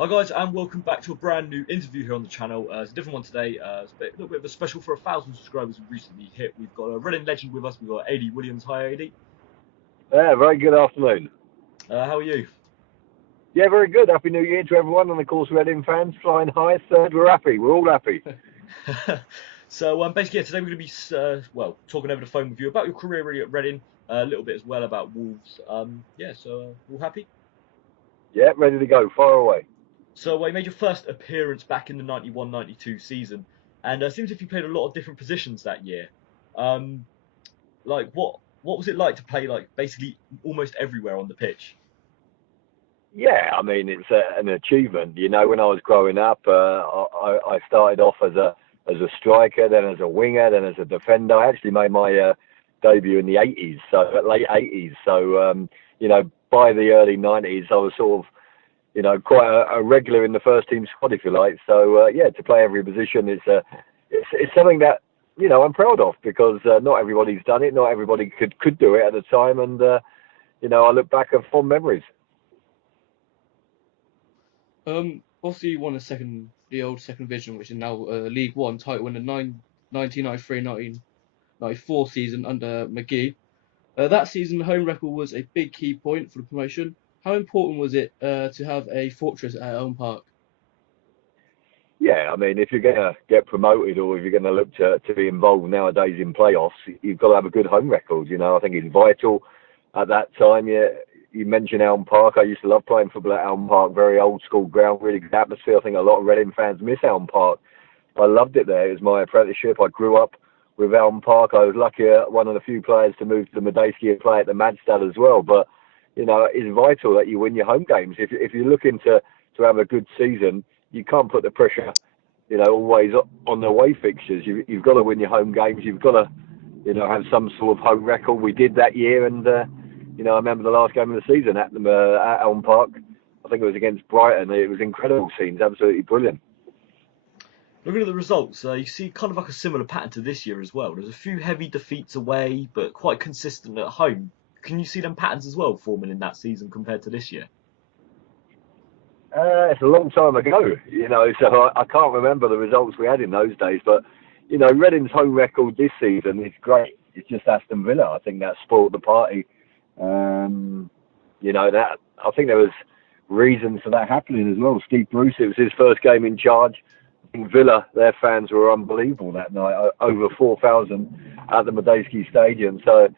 Hi guys, and welcome back to a brand new interview here on the channel. It's a different one today. It's a little bit of a special for 1,000 subscribers we recently hit. We've got a Reading legend with us. We've got Ady Williams. Hi, Ady. Yeah, very good afternoon. How are you? Yeah, very good. Happy New Year to everyone. And of course, Reading fans flying high third. We're happy. We're all happy. Basically, today we're going to be talking over the phone with you about your career really at Reading, a little bit as well about Wolves. All happy. Yeah, ready to go. Far away. So you made your first appearance back in the 91-92 season, and it seems if you played a lot of different positions that year. Um, what was it like to play like basically almost everywhere on the pitch? Yeah, I mean, it's an achievement. You know, when I was growing up, I started off as a striker, then as a winger, then as a defender. I actually made my debut in the 80s, so late 80s. You know, by the early 90s, I was sort of quite a regular in the first team squad, if you like. Yeah, to play every position it's something that I'm proud of because not everybody's done it, not everybody could do it at the time, and I look back at fond memories. Obviously you won the old second division, which is now League One title in the 1993-1994 season under McGee. That season, the home record was a big key point for the promotion. How important was it to have a fortress at Elm Park? Yeah, I mean, if you're going to get promoted or if you're going to look to be involved nowadays in playoffs, you've got to have a good home record. I think it's vital at that time. Yeah, you mentioned Elm Park. I used to love playing football at Elm Park. Very old school ground, really good atmosphere. I think a lot of Reading fans miss Elm Park. I loved it there. It was my apprenticeship. I grew up with Elm Park. I was lucky, one of the few players to move to the Medeski and play at the Madstad as well. But it's vital that you win your home games. If you're looking to have a good season, you can't put the pressure always on the away fixtures. You've got to win your home games. You've got to, have some sort of home record. We did that year, and I remember the last game of the season at Elm Park. I think it was against Brighton. It was incredible scenes, absolutely brilliant. Looking at the results, you see kind of like a similar pattern to this year as well. There's a few heavy defeats away, but quite consistent at home. Can you see them patterns as well forming in that season compared to this year? It's a long time ago, so I can't remember the results we had in those days. But Reading's home record this season is great. It's just Aston Villa. I think that spoiled the party. That I think there was reasons for that happening as well. Steve Bruce, it was his first game in charge. I think Villa, their fans were unbelievable that night. Over 4,000 at the Medeski Stadium. So,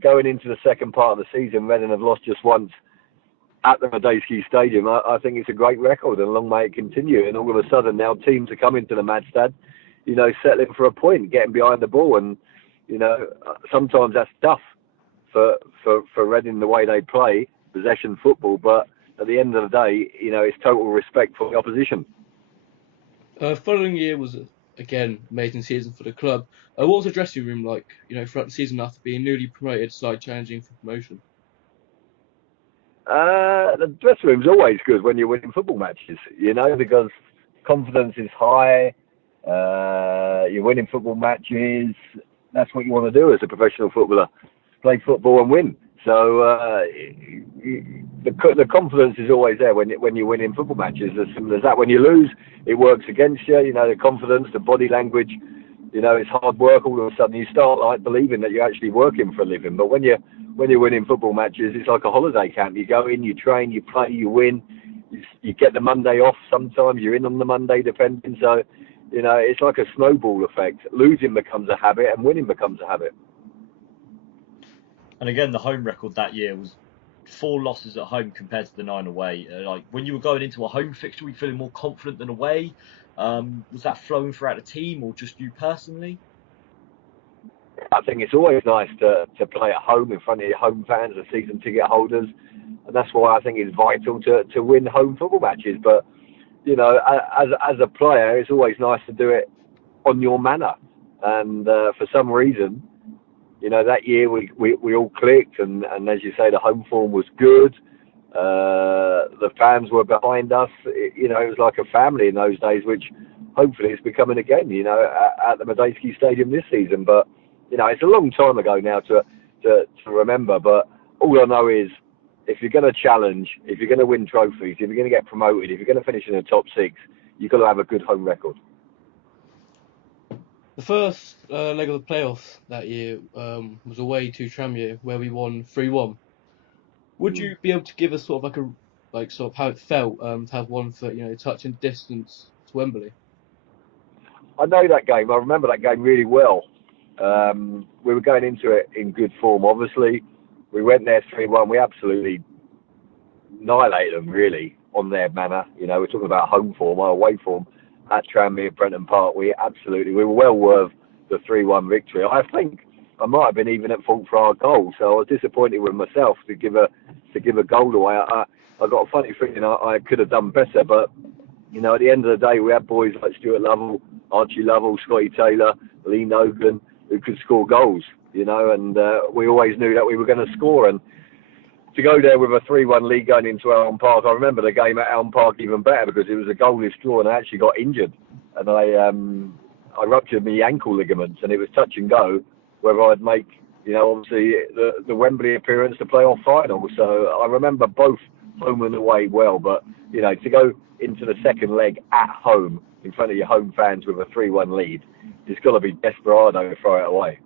going into the second part of the season, Reading have lost just once at the Medeski Stadium. I think it's a great record, and long may it continue. And all of a sudden, now teams are coming to the Madstad, settling for a point, getting behind the ball, and sometimes that's tough for Reading the way they play possession football. But at the end of the day, it's total respect for the opposition. Following year was again amazing season for the club. What was the dressing room like? Throughout the season after being newly promoted side challenging for promotion. The dressing room's always good when you're winning football matches, because confidence is high. You're winning football matches. That's what you want to do as a professional footballer: play football and win. So the confidence is always there when you're winning football matches. As simple as that. When you lose, it works against you. The confidence, the body language. It's hard work. All of a sudden, you start like believing that you're actually working for a living. But when you're winning football matches, it's like a holiday camp. You go in, you train, you play, you win. You get the Monday off. Sometimes you're in on the Monday defending. So, it's like a snowball effect. Losing becomes a habit, and winning becomes a habit. And again, the home record that year was 4 losses at home compared to the 9 away. Like when you were going into a home fixture, were you feeling more confident than away? Was that flowing throughout the team or just you personally? I think it's always nice to play at home in front of your home fans, the season ticket holders, and that's why I think it's vital to win home football matches. But as a player, it's always nice to do it on your manner. And for some reason, that year we all clicked, and as you say, the home form was good. The fans were behind us. It was like a family in those days, which hopefully it's becoming again. At the Medeski Stadium this season. But it's a long time ago now to remember. But all I know is if you're going to challenge, if you're going to win trophies, if you're going to get promoted, if you're going to finish in the top 6, you've got to have a good home record. The first leg of the playoffs that year was away to Tranmere, where we won 3-1. Would you be able to give us sort of how it felt to have won for touching distance to Wembley? I know that game. I remember that game really well. We were going into it in good form. Obviously, we went there 3-1. We absolutely annihilated them, really, on their manner. We're talking about home form, our away form at Tranmere, Brenton Park. We were well worth the 3-1 victory. I think I might have been even at fault for our goal, so I was disappointed with myself to give a goal away. I got a funny feeling I could have done better, but at the end of the day, we had boys like Stuart Lovell, Archie Lovell, Scotty Taylor, Lee Nogan, who could score goals, and we always knew that we were going to score. And to go there with a 3-1 lead going into Elm Park, I remember the game at Elm Park even better because it was a goalless draw and I actually got injured. And I ruptured my ankle ligaments and it was touch and go whether I'd make, obviously the Wembley appearance, the playoff final. So I remember both home and away well, but, to go into the second leg at home in front of your home fans with a 3-1 lead, it's got to be desperado to throw it away.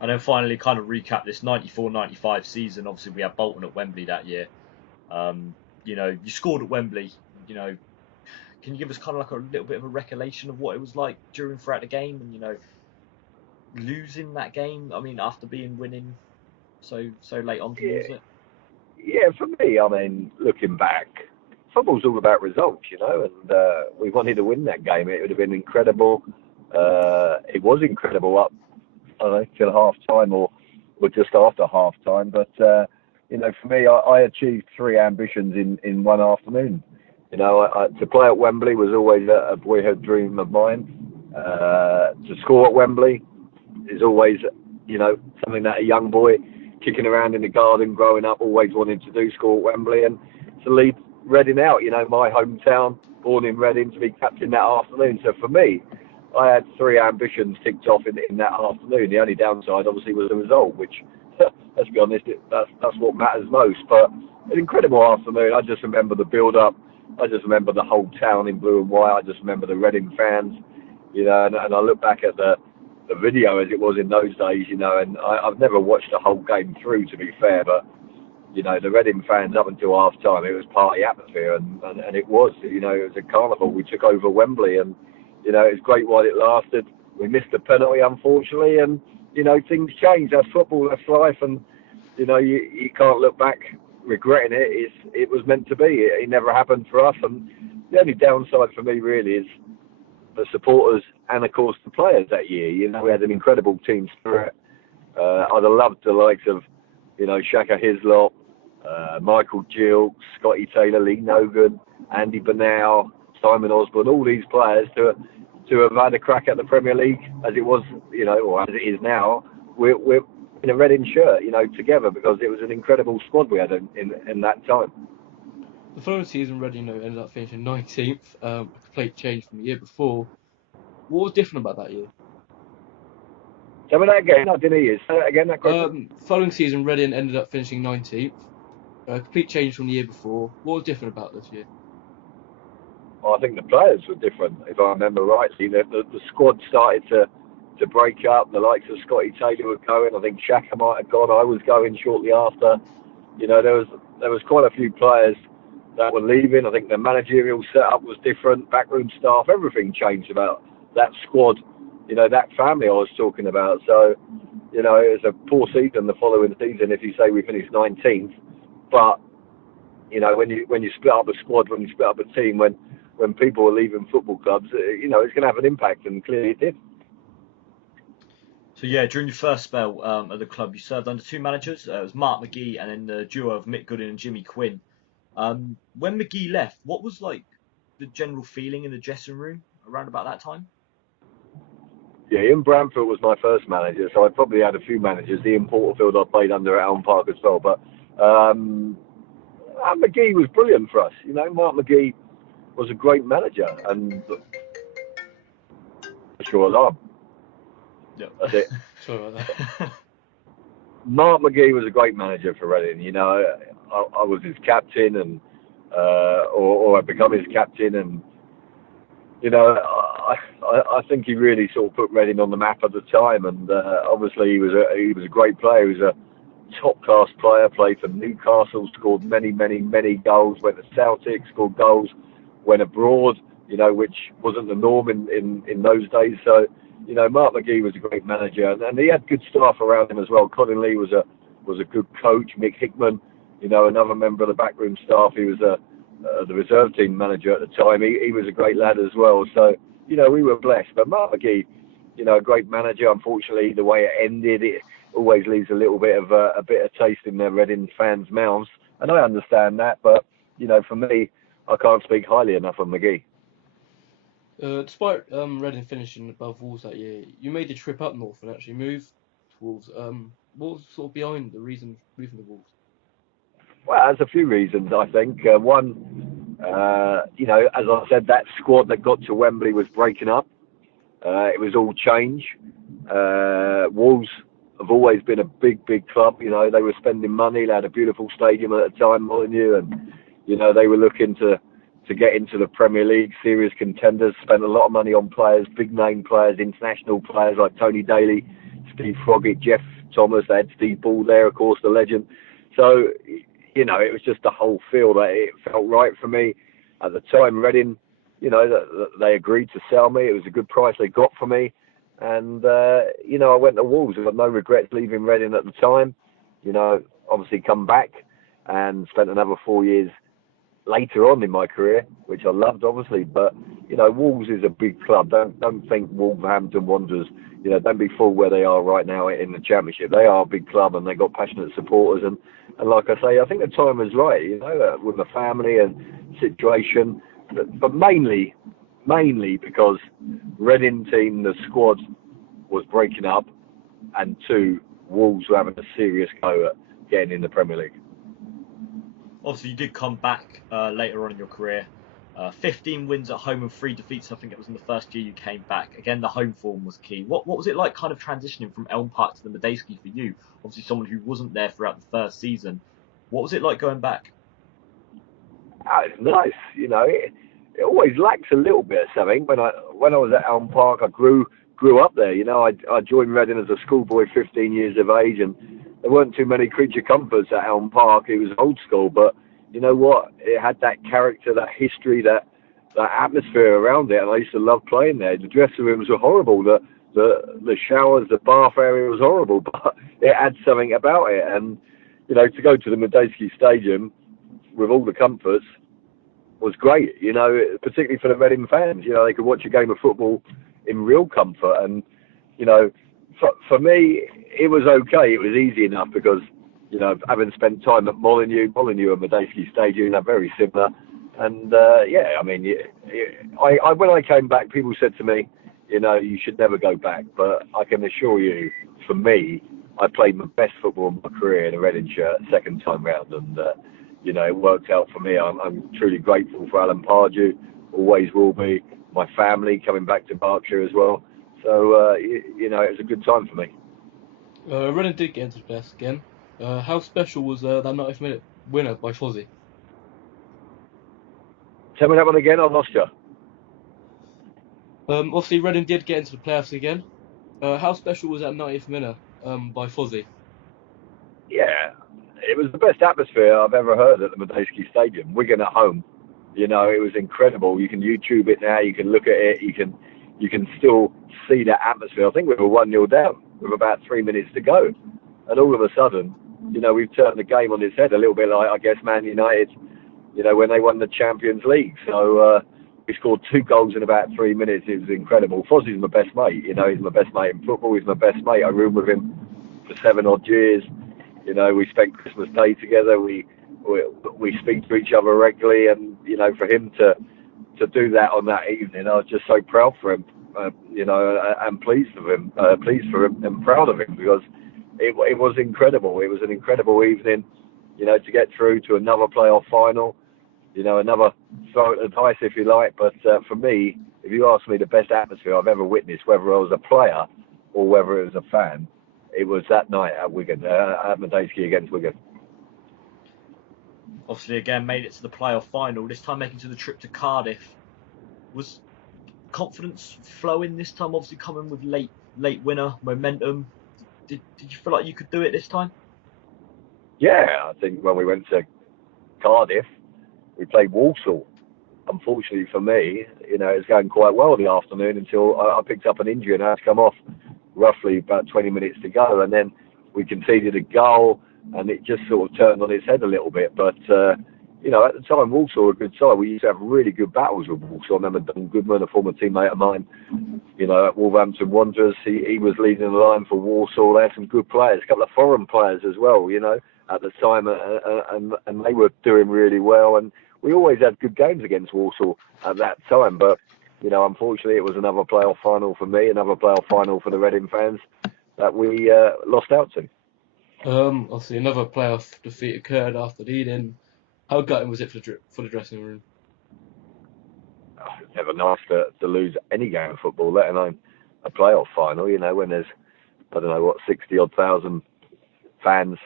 And then finally, kind of recap this 94-95 season. Obviously, we had Bolton at Wembley that year. You scored at Wembley. Can you give us kind of like a little bit of a recollection of what it was like throughout the game, and losing that game? I mean, after winning so late on to lose it. Yeah, for me, I mean, looking back, football's all about results, and we wanted to win that game. It would have been incredible. It was incredible up, I don't know, till half time or just after half time. But, for me, I achieved 3 ambitions in one afternoon. To play at Wembley was always a boyhood dream of mine. To score at Wembley is always, something that a young boy kicking around in the garden growing up always wanted to do, score at Wembley. And to lead Reading out, my hometown, born in Reading, to be captain that afternoon. So for me, I had 3 ambitions ticked off in that afternoon. The only downside, obviously, was the result, which, let's be honest, that's what matters most. But an incredible afternoon. I just remember the build-up. I just remember the whole town in blue and white. I just remember the Reading fans, and I look back at the video as it was in those days, and I've never watched the whole game through, to be fair, but, the Reading fans up until half-time, it was party atmosphere, and it was, it was a carnival. We took over Wembley, and, it was great while it lasted. We missed the penalty, unfortunately, and, things changed. That's football, that's life, and, you can't look back regretting it. It was meant to be. It never happened for us, and the only downside for me, really, is the supporters and, of course, the players that year. We had an incredible team spirit. I'd have loved the likes of, Shaka Hislop, Michael Gill, Scotty Taylor, Lee Nogan, Andy Bernal, Simon Osborne, all these players to have had a crack at the Premier League as it was, or as it is now. We're in a Reading shirt, together, because it was an incredible squad we had in that time. The following season, Reading ended up finishing 19th, a complete change from the year before. What was different about that year? Tell me that again. I didn't hear you. Say that again. Following season, Reading ended up finishing 19th. A complete change from the year before. What was different about this year? Well, I think the players were different, if I remember rightly. The squad started to break up. The likes of Scotty Taylor were going. I think Shaka might have gone. I was going shortly after. There was quite a few players that were leaving. I think the managerial setup was different. Backroom staff, everything changed about that squad. That family I was talking about. So, it was a poor season the following season if you say we finished 19th. But, when you split up a squad, when you split up a team, when people were leaving football clubs, it's going to have an impact, and clearly it did. So yeah, during your first spell at the club, you served under 2 managers. It was Mark McGee and then the duo of Mick Gooden and Jimmy Quinn. When McGee left, what was like the general feeling in the dressing room around about that time? Yeah, Ian Brentford was my first manager, so I probably had a few managers. Ian Porterfield I played under at Elm Park as well, but McGee was brilliant for us. Mark McGee was a great manager, and sure alarm. Yeah, that's it. Sorry about that. Mark McGee was a great manager for Reading. You know, I was his captain, and or I'd become his captain, and you know, I think he really sort of put Reading on the map at the time. And obviously, he was a great player. He was a top class player. Played for Newcastle, scored many goals. Went to Celtic, scored goals. Went abroad, you know, which wasn't the norm in those days. So, you know, Mark McGee was a great manager, and he had good staff around him as well. Colin Lee was a good coach. Mick Hickman, you know, another member of the backroom staff. He was the reserve team manager at the time. He was a great lad as well. So, you know, we were blessed. But Mark McGee, you know, a great manager. Unfortunately, the way it ended, it always leaves a little bit of a bitter taste in the Reading fans' mouths, and I understand that. But you know, for me, I can't speak highly enough of McGee. Despite Reading finishing above Wolves that year, you made the trip up north and actually moved to Wolves. What was sort of behind the reason for moving to Wolves? Well, there's a few reasons, I think. One, you know, as I said, that squad that got to Wembley was breaking up. It was all change. Wolves have always been a big club. You know, they were spending money. They had a beautiful stadium at the time, Molyneux, and you know, they were looking to get into the Premier League, serious contenders. Spent a lot of money on players, big name players, international players like Tony Daly, Steve Froggatt, Jeff Thomas. They had Steve Ball there, of course, the legend. So, you know, it was just the whole feel that it felt right for me. At the time, Reading, you know, they agreed to sell me. It was a good price they got for me. And, you know, I went to Wolves. I got no regrets leaving Reading at the time. You know, obviously come back and spent another 4 years later on in my career, which I loved, obviously. But, you know, Wolves is a big club. Don't think Wolverhampton Wanderers, you know, don't be fooled where they are right now in the Championship. They are a big club and they got passionate supporters. And like I say, I think the time was right, you know, with the family and situation. But mainly because Reading team, the squad was breaking up, and two, Wolves were having a serious go at getting in the Premier League. Obviously, you did come back later on in your career. 15 wins at home and 3 defeats. I think it was in the first year you came back. Again, the home form was key. What was it like kind of transitioning from Elm Park to the Medeski for you? Obviously, someone who wasn't there throughout the first season. What was it like going back? Oh, it's nice. You know, it always lacks a little bit of something. When I was at Elm Park, I grew up there. You know, I joined Reading as a schoolboy, 15 years of age, and there weren't too many creature comforts at Elm Park. It was old school, but you know what? It had that character, that history, that atmosphere around it, and I used to love playing there. The dressing rooms were horrible. The showers, the bath area was horrible, but it had something about it. And you know, to go to the Medeski Stadium with all the comforts was great. You know, particularly for the Reading fans. You know, they could watch a game of football in real comfort. And you know, for me, it was okay. It was easy enough because, you know, having spent time at Molyneux and Medeski Stadium, they're very similar. And yeah, I mean, I when I came back, people said to me, you know, you should never go back. But I can assure you, for me, I played my best football in my career in a Reading shirt second time round, and you know, it worked out for me. I'm truly grateful for Alan Pardew, always will be. My family coming back to Berkshire as well. So you know, it was a good time for me. Reading did get into the playoffs again. How special was that 90th minute winner by Fozzie? Tell me that one again. I lost you. Obviously, Reading did get into the playoffs again. How special was that 90th minute by Fozzie? Yeah, it was the best atmosphere I've ever heard at the Medeski Stadium. Wigan at home, you know, it was incredible. You can YouTube it now. You can look at it. You can still see that atmosphere. I think we were 1-0 down with about 3 minutes to go, and all of a sudden, you know, we've turned the game on its head a little bit, like I guess Man United, you know, when they won the Champions League. So we scored 2 goals in about 3 minutes. It was incredible. Fozzie's my best mate. You know, he's my best mate in football. He's my best mate. I roomed with him for 7 odd years. You know, we spent Christmas Day together. We speak to each other regularly, and you know, for him to do that on that evening, I was just so proud for him. You know, and pleased for him, and proud of him, because it was incredible. It was an incredible evening. You know, to get through to another playoff final. You know, another throw at the dice, if you like. But for me, if you ask me, the best atmosphere I've ever witnessed, whether I was a player or whether it was a fan, it was that night at Wigan, at Medeski against Wigan. Obviously, again, made it to the playoff final. This time making to the trip to Cardiff. Was confidence flowing this time? Obviously, coming with late winner momentum. Did you feel like you could do it this time? Yeah, I think when we went to Cardiff, we played Walsall. Unfortunately for me, it was going quite well in the afternoon until I picked up an injury and had to come off roughly about 20 minutes to go. And then we conceded a goal and it just sort of turned on its head a little bit. But, at the time, Walsall were a good side. We used to have really good battles with Walsall. I remember Don Goodman, a former teammate of mine, at Wolverhampton Wanderers. He was leading the line for Walsall. They had some good players, a couple of foreign players as well, at the time. And they were doing really well. And we always had good games against Walsall at that time. But, unfortunately, it was another playoff final for me, another playoff final for the Reading fans that we lost out to. Obviously, another playoff defeat occurred after leading. How gutting was it for the dressing room? It's never nice to lose any game of football, let alone a playoff final, when there's, 60-odd thousand fans,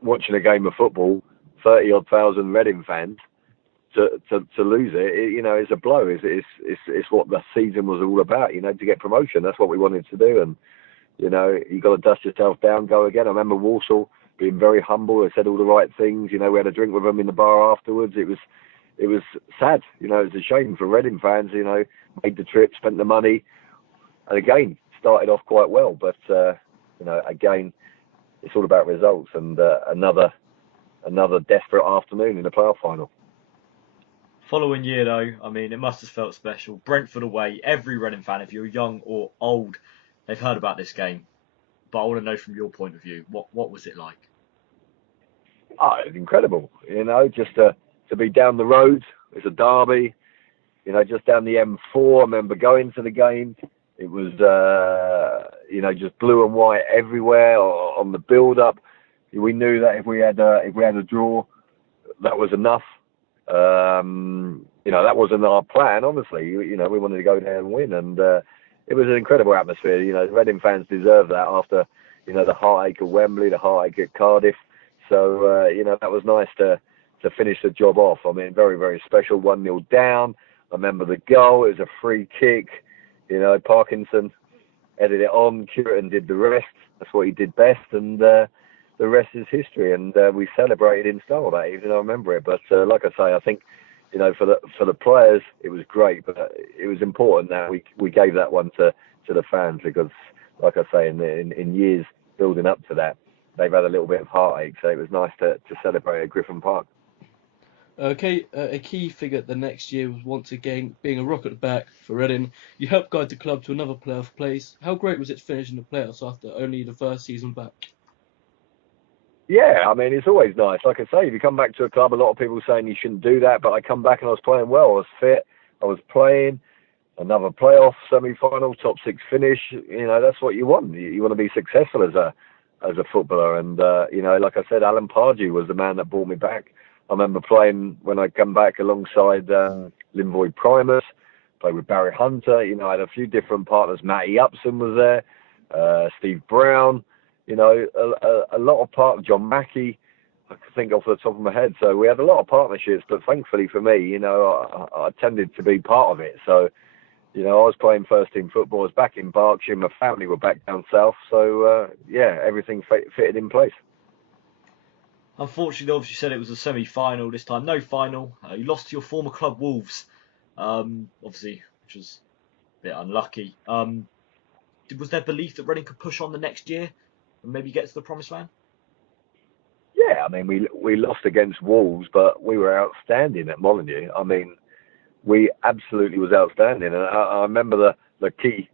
watching a game of football, 30-odd thousand Reading fans, to lose it, it's a blow. It's what the season was all about, to get promotion. That's what we wanted to do. And, you got to dust yourself down, go again. I remember Walsall being very humble. They said all the right things. We had a drink with them in the bar afterwards. It was sad. It was a shame for Reading fans. Made the trip, spent the money, and again started off quite well. But again, it's all about results. And another desperate afternoon in the playoff final. Following year, though, it must have felt special. Brentford away. Every Reading fan, if you're young or old, they've heard about this game. But I want to know from your point of view, what was it like? Oh, it was incredible. Just to be down the road. It's a derby. Just down the M4. I remember going to the game. It was, just blue and white everywhere on the build-up. We knew that if we had a draw, that was enough. That wasn't our plan, obviously. We wanted to go there and win. And it was an incredible atmosphere. The Reading fans deserve that after, the heartache of Wembley, the heartache at Cardiff. So, that was nice to finish the job off. Very, very special. 1-0 down. I remember the goal. It was a free kick. Parkinson headed it on. Curtin did the rest. That's what he did best. And the rest is history. And we celebrated in style that evening. I remember it. But like I say, I think, for the players, it was great. But it was important that we gave that one to the fans because, like I say, in years building up to that, they've had a little bit of heartache. So it was nice to celebrate at Griffin Park. Okay, a key figure the next year was once again being a rock at the back for Reading. You helped guide the club to another playoff place. How great was it to finish in the playoffs after only the first season back? Yeah, it's always nice. Like I say, if you come back to a club, a lot of people saying you shouldn't do that, but I come back and I was playing well. I was fit. I was playing. Another playoff, semi-final, top 6 finish. That's what you want. You want to be successful as a footballer. And, like I said, Alan Pardew was the man that brought me back. I remember playing when I come back alongside Linvoy Primus, played with Barry Hunter. I had a few different partners. Matty Upson was there, Steve Brown. A lot of John Mackey, I can think off the top of my head. So we had a lot of partnerships, but thankfully for me, I tended to be part of it. So, I was playing first team football. I was back in Berkshire. My family were back down south. So, everything fitted in place. Unfortunately, obviously, you said it was a semi-final this time. No final. You lost to your former club, Wolves. Obviously, which was a bit unlucky. Was there belief that Reading could push on the next year and maybe get to the promised land? Yeah, we lost against Wolves, but we were outstanding at Molineux. We absolutely was outstanding. And I remember the key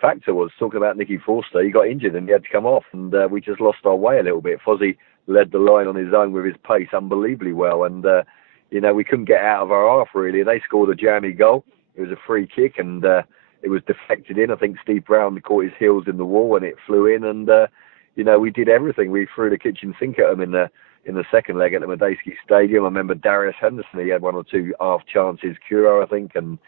factor was talking about Nicky Forster. He got injured and he had to come off, and we just lost our way a little bit. Fozzie led the line on his own with his pace unbelievably well, and we couldn't get out of our half really. They scored a jammy goal. It was a free kick, and it was deflected in. I think Steve Brown caught his heels in the wall and it flew in, and we did everything. We threw the kitchen sink at them in the second leg at the Medeski Stadium. I remember Darius Henderson, he had 1 or 2 half chances, Curo, I think, and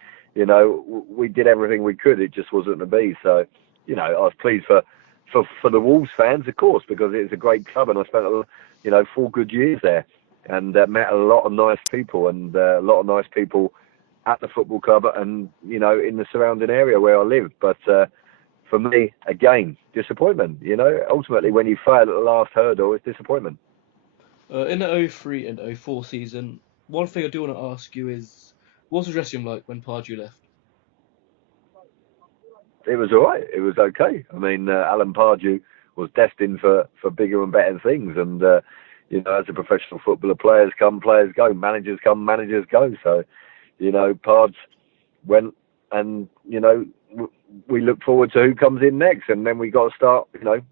we did everything we could. It just wasn't to be. So you know, I was pleased for the Wolves fans, of course, because it's a great club, and I spent, 4 good years there, and met a lot of nice people, and a lot of nice people at the football club, and in the surrounding area where I live. But for me, again, disappointment. Ultimately, when you fail at the last hurdle, it's disappointment. In the 03 and 04 season, one thing I do want to ask you is, what was the dressing room like when Pardew left? It was all right. It was okay. I mean, Alan Pardew was destined for bigger and better things. And, as a professional footballer, players come, players go. Managers come, managers go. So, Pards went, and, we look forward to who comes in next. And then we got to start,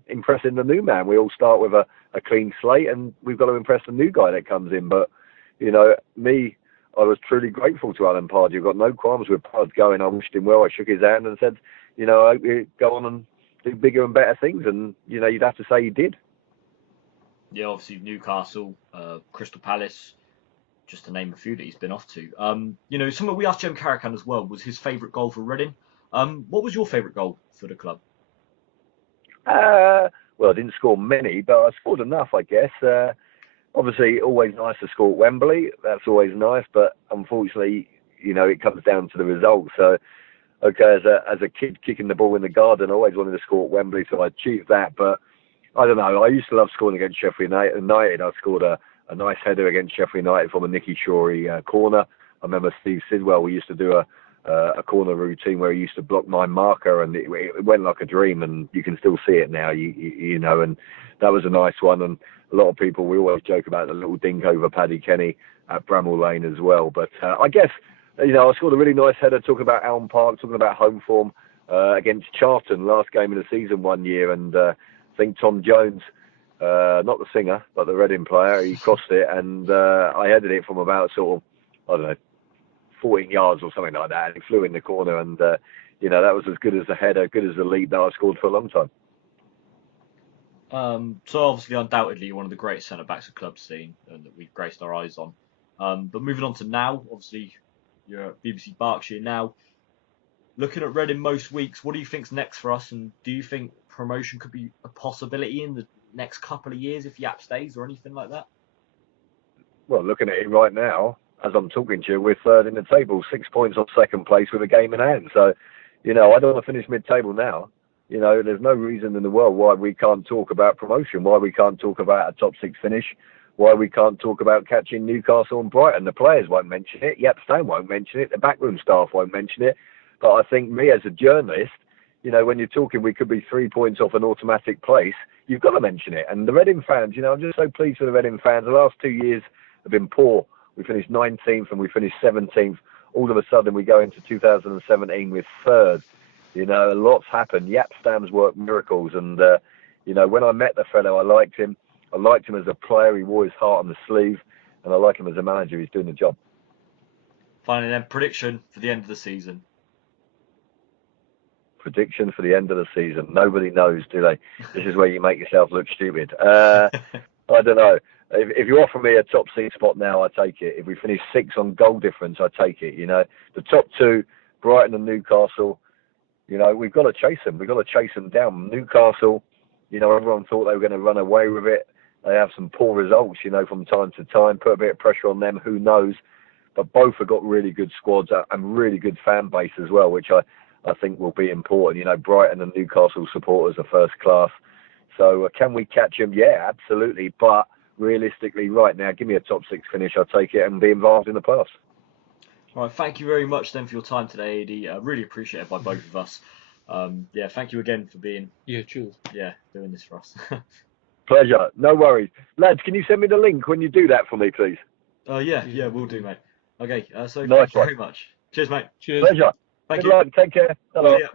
impressing the new man. We all start with a clean slate, and we've got to impress the new guy that comes in. But, I was truly grateful to Alan Pardew. Got no qualms with Pards going. I wished him well. I shook his hand and said, I hope you go on and do bigger and better things. And, you'd have to say he did. Yeah, obviously Newcastle, Crystal Palace, just to name a few that he's been off to. Something we asked Jem Carrican as well was his favourite goal for Reading. What was your favourite goal for the club? Well, I didn't score many, but I scored enough, I guess. Obviously, always nice to score at Wembley. That's always nice, but unfortunately, it comes down to the result. So, okay, as a kid kicking the ball in the garden, I always wanted to score at Wembley, so I achieved that. But I don't know. I used to love scoring against Sheffield United. I scored a nice header against Sheffield United from a Nicky Shorey corner. I remember Steve Sidwell. We used to do a corner routine where he used to block my marker, and it went like a dream. And you can still see it now. And that was a nice one. And a lot of people, we always joke about the little dink over Paddy Kenny at Bramall Lane as well. But I guess, I scored a really nice header, talking about Elm Park, talking about home form against Charlton, last game of the season one year. And I think Tom Jones, not the singer, but the Reading player, he crossed it, and I headed it from about sort of, I don't know, 14 yards or something like that, and it flew in the corner. And, that was as good as a header, good as a lead that I scored for a long time. So obviously, undoubtedly, you're one of the greatest centre-backs the club's seen and that we've graced our eyes on. But moving on to now, obviously, you're at BBC Berkshire now. Looking at Reading most weeks, what do you think's next for us? And do you think promotion could be a possibility in the next couple of years if Yap stays or anything like that? Well, looking at it right now, as I'm talking to you, we're third in the table, 6 points off second place with a game in hand. So, I don't want to finish mid-table now. There's no reason in the world why we can't talk about promotion, why we can't talk about a top 6 finish, why we can't talk about catching Newcastle and Brighton. The players won't mention it. Yap Stan won't mention it. The backroom staff won't mention it. But I think me as a journalist, when you're talking we could be 3 points off an automatic place, you've got to mention it. And the Reading fans, I'm just so pleased for the Reading fans. The last 2 years have been poor. We finished 19th and we finished 17th. All of a sudden we go into 2017 with third. A lot's happened. Yap Stam's worked miracles. And, when I met the fellow, I liked him. I liked him as a player. He wore his heart on the sleeve. And I like him as a manager. He's doing the job. Finally then, prediction for the end of the season. Prediction for the end of the season. Nobody knows, do they? This is where you make yourself look stupid. I don't know. If you offer me a top 6 spot now, I take it. If we finish 6 on goal difference, I take it. The top 2, Brighton and Newcastle, we've got to chase them. We've got to chase them down. Newcastle, everyone thought they were going to run away with it. They have some poor results, from time to time. Put a bit of pressure on them, who knows? But both have got really good squads and really good fan base as well, which I think will be important. Brighton and Newcastle supporters are first class. So can we catch them? Yeah, absolutely. But realistically, right now, give me a top 6 finish. I'll take it and be involved in the playoffs. All right, thank you very much then for your time today, Ady. Really appreciated by both of us. Thank you again for being doing this for us. Pleasure. No worries. Lads, can you send me the link when you do that for me, please? Yeah, we'll do, mate. Okay, so nice thank you very much. Cheers, mate. Cheers. Pleasure. Thank Good you. luck. Take care. Hello.